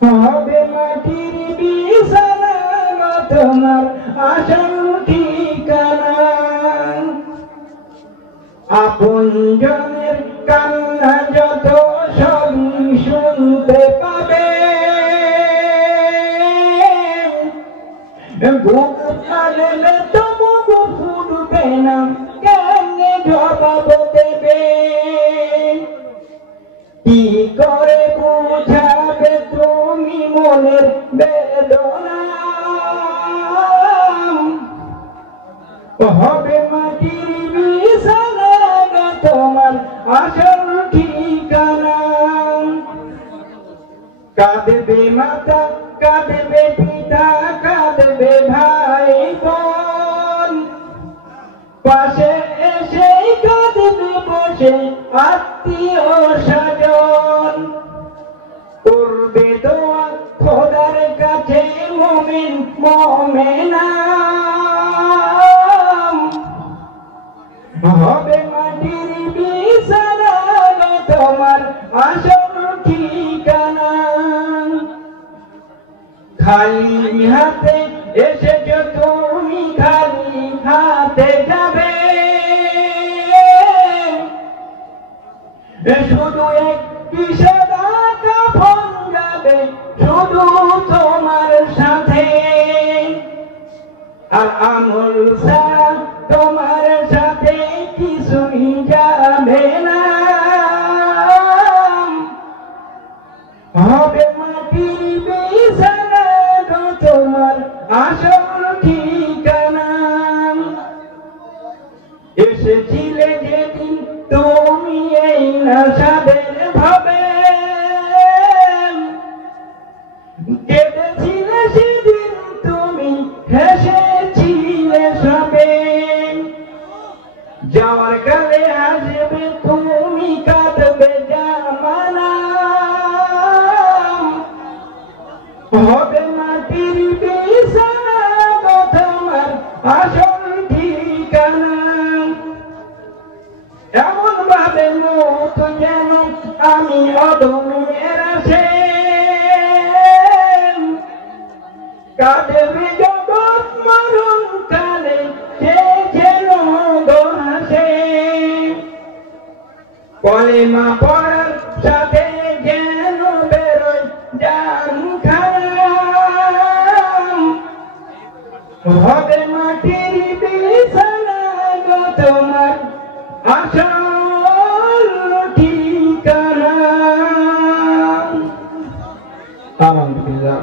হবে মাটির বিছানা তোমার আসল ঠিকানা। আপনজনের কান্না যত সবই শুনতে পাবে, বুক ফাটলে তবু ফুটবে না, কেমনে জবাব দেবে? কি করে বুঝাবে তুমি মনের বেদনা? হবে মাটির বিছানা তোমার আসল ঠিকানা। কাঁদবে মাতা, কাঁদবে পিতা, কাঁদবে ভাই বোন, পাশে এসে কাঁদবে বসে আত্মীয় স্বজন। করবে দোয়া খোদার কাছে মুমিন মুমিনা, হবে মাটির বিছানা তোমার আসল ঠিকানা। খালি হাতে এসেছো তুমি, খালি হাতে যাবে, শুধু একটি সাদা কাফন যাবে শুধু তোমার সাথে। আর আমল ছাড়া তোমার সাথে কিছুই যাবে না। হবে মাটির বিছানা তোমার আসল ঠিকানা। এসেছিলে যেদিন তুমি এই নাসাদের ভাবে, কেঁদেছিলে সেদিন তুমি, হেসেছিলে সবে। যাওয়ার কালে আসবে তুমি, কাঁদবে জামানা। হবে মাটির বিছানা তোমার আসল ঠিকানা। এমন ভাবে মত যেন আমি অদমের আসে, কাঁদবে জগৎ মরণ কালে সে যেন হাসে। কলেমা পড়ার সাথে যেন বেরোয় জান খানা। হবে মাটির বিছানা তোমার আসল ঠিকানা। আলহামদুলিল্লাহ।